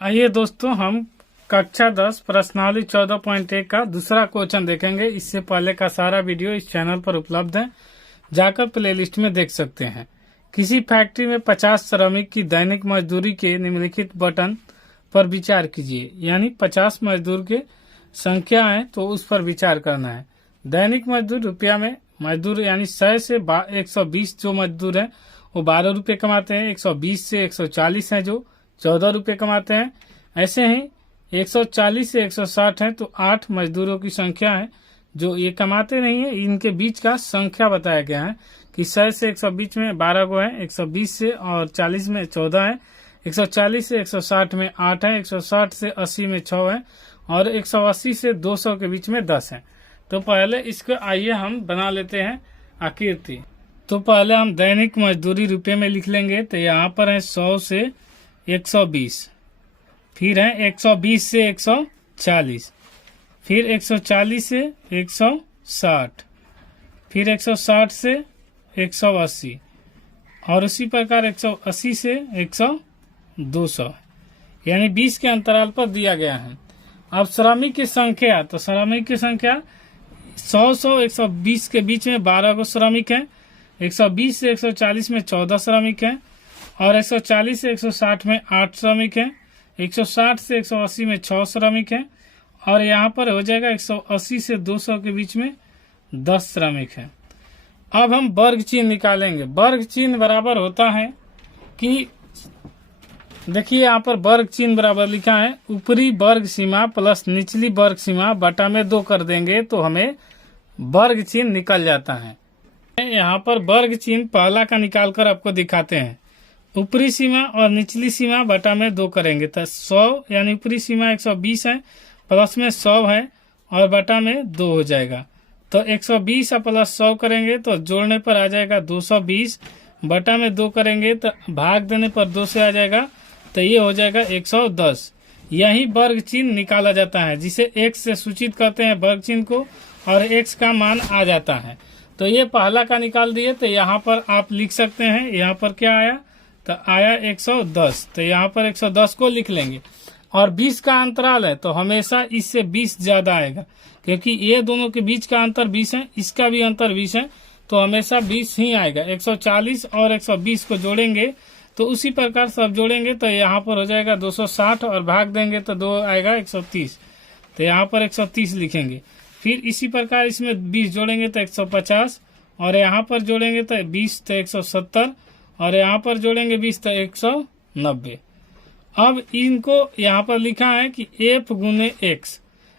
आइए दोस्तों, हम कक्षा 10 प्रश्नावली 14.1 का दूसरा क्वेश्चन देखेंगे। इससे पहले का सारा वीडियो इस चैनल पर उपलब्ध है, जाकर प्लेलिस्ट में देख सकते हैं। किसी फैक्ट्री में 50 श्रमिक की दैनिक मजदूरी के निम्नलिखित बटन पर विचार कीजिए। यानी 50 मजदूर के संख्या है तो उस पर विचार करना है। दैनिक मजदूर रुपया में मजदूर यानी 100 से 120 जो मजदूर हैं वो 12 रुपये कमाते हैं। 120 से 140 हैं जो 14 रुपये कमाते हैं। ऐसे ही 140 से 160 है तो 8 मजदूरों की संख्या है जो ये कमाते नहीं है। इनके बीच का संख्या बताया गया है कि 100 से 120 में 12 गो है, 120 से और 40 में 14 है, 140 से 160 में 8 है, 160 से 80 में 6 है और 180 से 200 के बीच में 10 है। तो पहले इसको आइए हम बना लेते हैं आकृति। तो पहले हम दैनिक मजदूरी रुपये में लिख लेंगे। तो यहाँ पर है 100 से 120, फिर है 120 से 140, फिर 140 से 160, फिर 160 से 180 और उसी प्रकार 180 से 200 यानी 20 के अंतराल पर दिया गया है। अब श्रमिक की संख्या, तो श्रमिक की संख्या 100 120 के बीच में 12 गो श्रमिक है, 120 से 140 में 14 श्रमिक है और 140 से 160 में 8 श्रमिक है, 160 से 180 में 6 श्रमिक है और यहाँ पर हो जाएगा 180 से 200 के बीच में 10 श्रमिक है। अब हम वर्ग चिन्ह निकालेंगे। वर्ग चिन्ह बराबर होता है कि देखिए यहाँ पर वर्ग चिन्ह बराबर लिखा है ऊपरी वर्ग सीमा प्लस निचली वर्ग सीमा बटा में 2 कर देंगे तो हमें वर्ग चिन्ह निकल जाता है। यहाँ पर वर्ग चिन्ह पहला का निकाल कर आपको दिखाते हैं। ऊपरी सीमा और निचली सीमा बटा में 2 करेंगे तो 100 यानी ऊपरी सीमा 120 है, प्लस में 100 है और बटा में 2 हो जाएगा। तो 120 और प्लस 100 करेंगे तो जोड़ने पर आ जाएगा 220, बटा में 2 करेंगे तो भाग देने पर 2 से आ जाएगा तो ये हो जाएगा 110। यही वर्ग चिन्ह निकाला जाता है जिसे x से सूचित करते हैं वर्ग चिन्ह को और x का मान आ जाता है। तो ये पहला का निकाल दिए तो यहाँ पर आप लिख सकते हैं। यहाँ पर क्या आया तो आया 110, तो यहाँ पर 110 को लिख लेंगे और 20 का अंतराल है तो हमेशा इससे 20 ज्यादा आएगा क्योंकि ये दोनों के बीच का अंतर 20 है, इसका भी अंतर 20 है तो हमेशा 20 ही आएगा। 140 और 120 को जोड़ेंगे तो उसी प्रकार सब जोड़ेंगे तो यहाँ पर हो जाएगा 260 और भाग देंगे तो 2 आएगा 130, तो यहाँ पर 130 लिखेंगे। फिर इसी प्रकार इसमें 20 जोड़ेंगे तो 150 और यहाँ पर जोड़ेंगे तो 20 तो 170 और यहाँ पर जोड़ेंगे 20 तो 190। अब इनको यहाँ पर लिखा है कि f गुने x।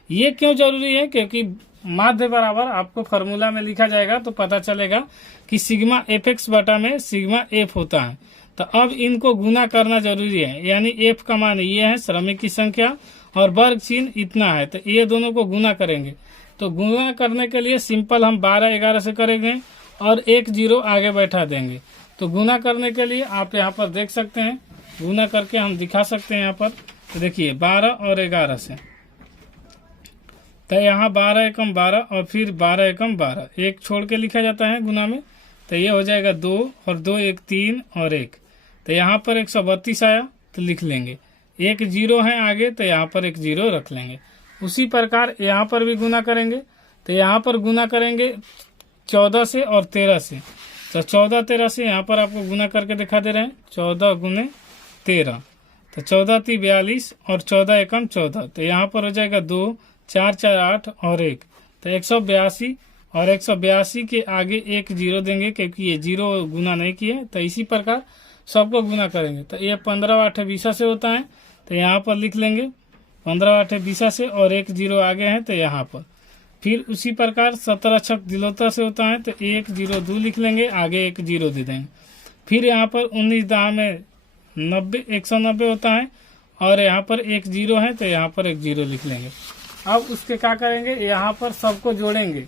ये क्यों जरूरी है? क्योंकि माध्य बराबर आपको फॉर्मूला में लिखा जाएगा तो पता चलेगा कि सिग्मा fx बटा में सिग्मा f होता है। तो अब इनको गुना करना जरूरी है, यानी f का मान ये है श्रमिक की संख्या और वर्ग चिन्ह इतना है तो ये दोनों को गुना करेंगे। तो गुना करने के लिए सिंपल हम 12 11 से करेंगे और 1 0 आगे बैठा देंगे। तो गुना करने के लिए आप यहाँ पर देख सकते हैं, गुना करके हम दिखा सकते हैं। यहाँ पर तो देखिए 12 और 11 से, तो यहाँ 12 एकम 12 और फिर 12 एकम 12, एक छोड़ के लिखा जाता है गुना में तो ये हो जाएगा 2 और 2 1 3 और 1, तो यहाँ पर 132 आया तो लिख लेंगे। 1 0 है आगे तो यहाँ पर 1 0 रख लेंगे। उसी प्रकार यहाँ पर भी गुना करेंगे तो यहाँ पर गुना करेंगे 14 से और 13 से, तो 14 13 से यहाँ पर आपको गुना करके दिखा दे रहे हैं 14 गुने 13, तो 14 3 42 और 14 एकम 14, तो यहाँ पर हो जाएगा 2 4 4 8 और 1, तो 182 और 182 के आगे 1 0 देंगे क्योंकि ये 0 गुना नहीं किए। तो इसी प्रकार सबको गुना करेंगे तो ये 15 8 20 से होता है तो यहाँ पर लिख लेंगे 15 8 20 से और 1 0 आगे है तो यहाँ पर। फिर उसी प्रकार 17 छक दिलोता से होता है तो 1 0 2 लिख लेंगे, आगे 1 0 दे देंगे। फिर यहाँ पर 19 दाह में 90 190 होता है और यहाँ पर 1 0 है तो यहाँ पर 1 0 लिख लेंगे। अब उसके क्या करेंगे, यहाँ पर सबको जोड़ेंगे।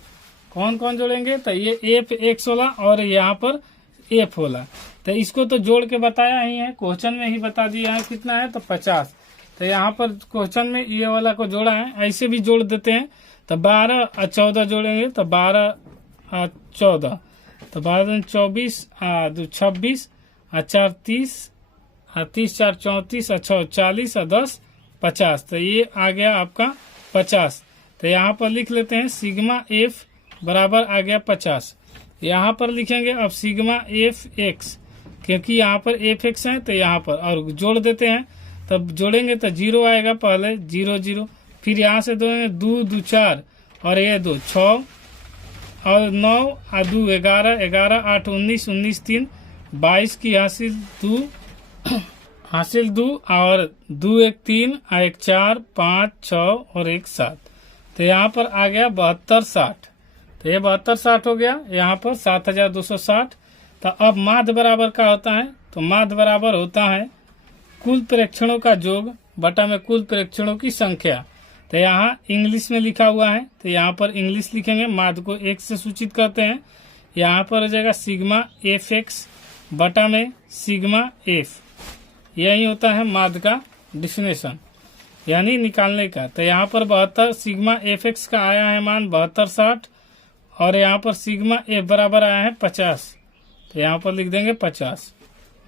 कौन कौन जोड़ेंगे तो ये f 116 और यहाँ पर f होला, तो इसको तो जोड़ के बताया ही है, क्वेश्चन में ही बता दिया है कितना है तो 50। तो यहाँ पर क्वेश्चन में ये वाला को जोड़ा है, ऐसे भी जोड़ देते हैं तो 12 और 14 जोड़ेंगे तो 12 और 14 तो 12 24 2 26 और 4 30 30 4 34 और 6 40 और 10 50। तो ये आ गया आपका 50। तो यहाँ पर लिख लेते हैं सिग्मा एफ बराबर आ गया 50। यहाँ पर लिखेंगे अब सिग्मा एफ एक्स, क्योंकि यहाँ पर एफ एक्स है तो यहाँ पर और जोड़ देते हैं। तब जोड़ेंगे तो 0 आएगा, पहले 0 0, फिर यहाँ से दोगे 2 2 4 और ये 2 6 और 9 और 2 11 11 8 19 19 3 22 की हासिल 2 और 2 1 3 और 1 4 5 6 और 1 7। तो यहाँ पर आ गया 72 60। तो ये 72 60 हो गया, यहाँ पर 7260। तो अब माध्य बराबर का होता है, तो माध्य बराबर होता है कुल प्रेक्षणों का योग बटा में कुल प्रेक्षणों की संख्या। तो यहाँ इंग्लिश में लिखा हुआ है, तो यहाँ पर इंग्लिश लिखेंगे, माध्य को एक से सूचित करते हैं। यहाँ पर हो जाएगा सिग्मा एफ एक्स बटा में सिग्मा एफ, यही होता है माध्य का डिफिनेशन यानी निकालने का। तो यहाँ पर 72 सिग्मा एफ एक्स का आया है मान 72 60 और यहाँ पर सिग्मा एफ बराबर आया है 50। तो यहाँ पर लिख देंगे 50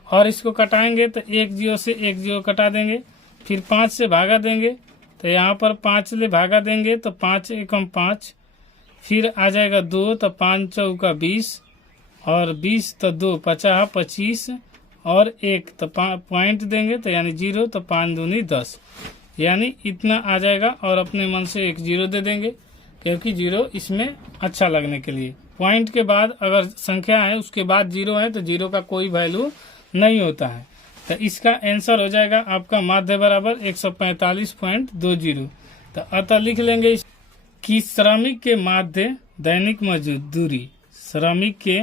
और इसको कटाएंगे तो 1 0 से 1 0 कटा देंगे, फिर 5 से भागा देंगे। तो यहाँ पर 5 से भागा देंगे तो 5 एकम 5, फिर आ जाएगा 2 तो 5 चौका 20 और 20 तो 2 50 25 और 1 तो पॉइंट देंगे तो यानी 0 तो 5 दूनी 10, यानी इतना आ जाएगा। और अपने मन से 1 0 दे देंगे क्योंकि 0 इसमें अच्छा लगने के लिए। पॉइंट के बाद अगर संख्या है उसके बाद 0 है तो 0 का कोई वैल्यू नहीं होता है। तो इसका आंसर हो जाएगा आपका माध्य बराबर 145.20। तो अतः लिख लेंगे कि श्रमिक के माध्य दैनिक मजदूरी, श्रमिक के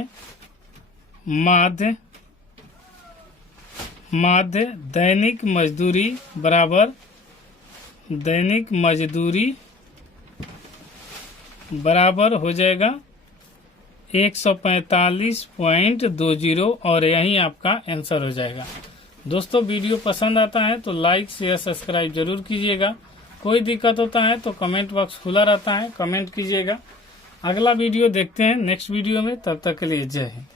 माध्य दैनिक मजदूरी बराबर दैनिक मजदूरी बराबर हो जाएगा 145.20 और यही आपका आंसर हो जाएगा। दोस्तों वीडियो पसंद आता है तो लाइक शेयर सब्सक्राइब जरूर कीजिएगा। कोई दिक्कत होता है तो कमेंट बॉक्स खुला रहता है, कमेंट कीजिएगा। अगला वीडियो देखते हैं नेक्स्ट वीडियो में, तब तक के लिए जय हिंद।